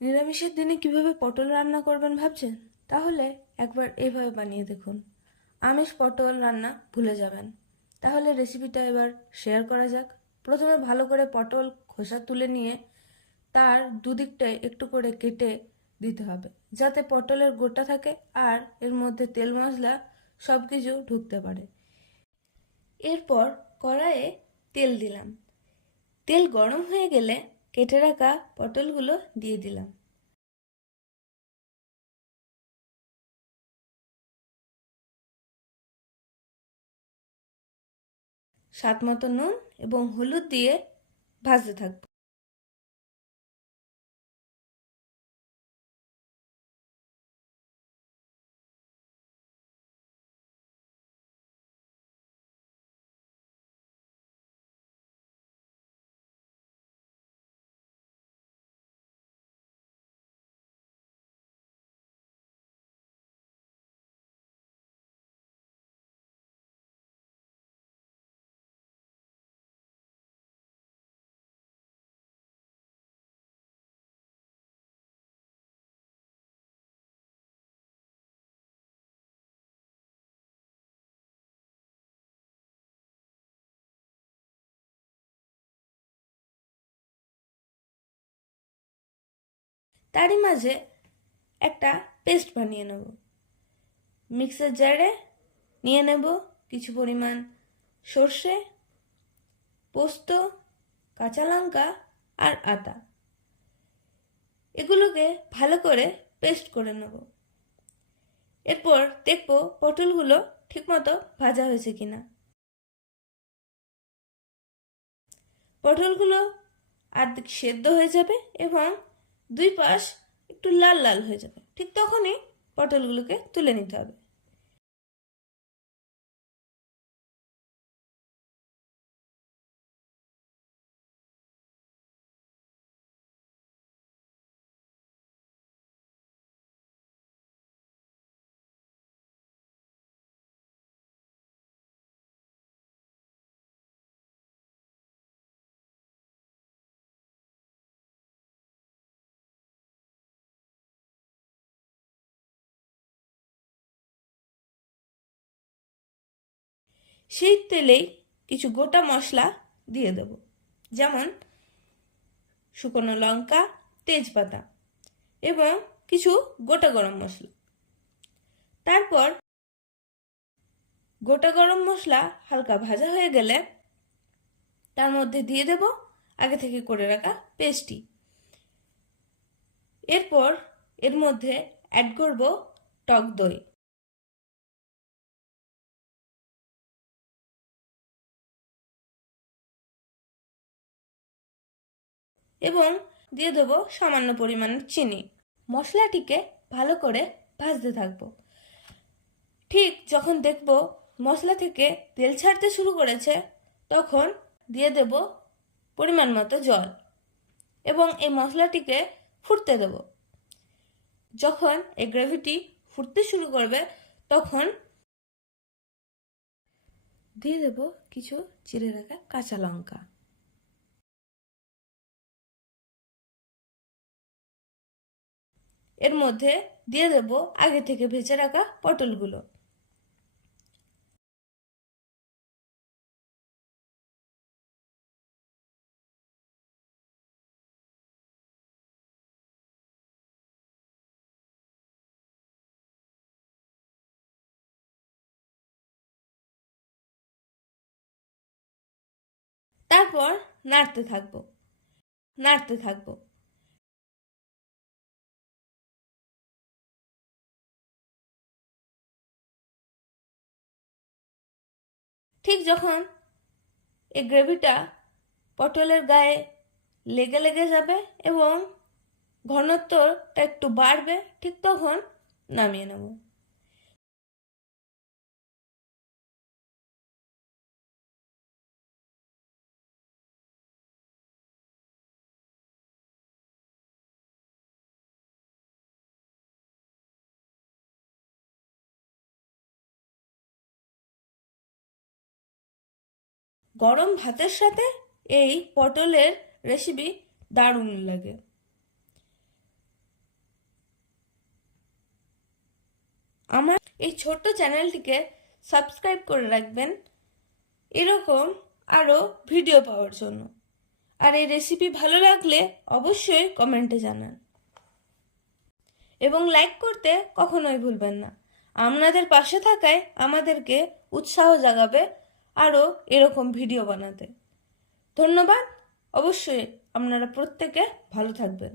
নিরামিষের দিনে কিভাবে পটল রান্না করবেন ভাবছেন? তাহলে একবার এইভাবে বানিয়ে দেখুন। আমিষ পটল রান্না ভুলে যাবেন। তাহলে রেসিপিটা এবার শেয়ার করা যাক। প্রথমে ভালো করে পটল খোসা তুলে নিয়ে তার দুদিকটায় একটু করে কেটে দিতে হবে, যাতে পটলের গোটা থাকে আর এর মধ্যে তেল মশলা সব কিছু ঢুকতে পারে। এরপর কড়াইয়ে তেল দিলাম। তেল গরম হয়ে গেলে কেটে রাখা পটলগুলো দিয়ে দিলাম। স্বাদ মতো নুন এবং হলুদ দিয়ে ভাজতে থাকবো। তারই মাঝে একটা পেস্ট বানিয়ে নেব। মিক্সার জারে নিয়ে নেব কিছু পরিমাণ সর্ষে, পোস্ত, কাঁচা লঙ্কা আর আদা। এগুলোকে ভালো করে পেস্ট করে নেব। এরপর দেখবো পটলগুলো ঠিকমতো ভাজা হয়েছে কিনা। পটলগুলো আর্ধেক সেদ্ধ হয়ে যাবে এবং দুই পাশ একটু লাল লাল হয়ে যাবে। ঠিক তখনই পটলগুলোকে তুলে নিতে হবে। সেই তেলেই কিছু গোটা মশলা দিয়ে দেব, যেমন শুকনো লঙ্কা, তেজপাতা এবং কিছু গোটা গরম মশলা। তারপর গোটা গরম মশলা হালকা ভাজা হয়ে গেলে তার মধ্যে দিয়ে দেব আগে থেকে করে রাখা পেস্টটি। এরপর এর মধ্যে অ্যাড করব টক দই এবং দিয়ে দেবো সামান্য পরিমাণের চিনি। মশলাটিকে ভালো করে ভাজতে থাকবো। ঠিক যখন দেখব মশলা থেকে তেল ছাড়তে শুরু করেছে, তখন দিয়ে দেব পরিমাণ মতো জল এবং এই মশলাটিকে ফুটতে দেব। যখন এই গ্রেভিটি ফুটতে শুরু করবে, তখন দিয়ে দেব কিছু চিড়ে রাখা কাঁচা লঙ্কা। এর মধ্যে দিয়ে দেব আগে থেকে ভেজে রাখা পটলগুলো। তারপর নাড়তে থাকবো নাড়তে থাকবো। ঠিক যখন এই গ্রেভিটা পটলের গায়ে লেগে লেগে যাবে এবং ঘনত্বটা একটু বাড়বে, ঠিক তখন নামিয়ে নেব। গরম ভাতের সাথে এই পটলের রেসিপি দারুণ লাগে। আমার এই ছোট্ট চ্যানেলটিকে সাবস্ক্রাইব করে রাখবেন এরকম আরও ভিডিও পাওয়ার জন্য। আর এই রেসিপি ভালো লাগলে অবশ্যই কমেন্টে জানান এবং লাইক করতে কখনোই ভুলবেন না। আপনাদের পাশে থাকায় আমাদেরকে উৎসাহ জাগাবে আরও এরকম ভিডিও বানাতে। ধন্যবাদ। অবশ্যই আপনারা প্রত্যেকে ভালো থাকবেন।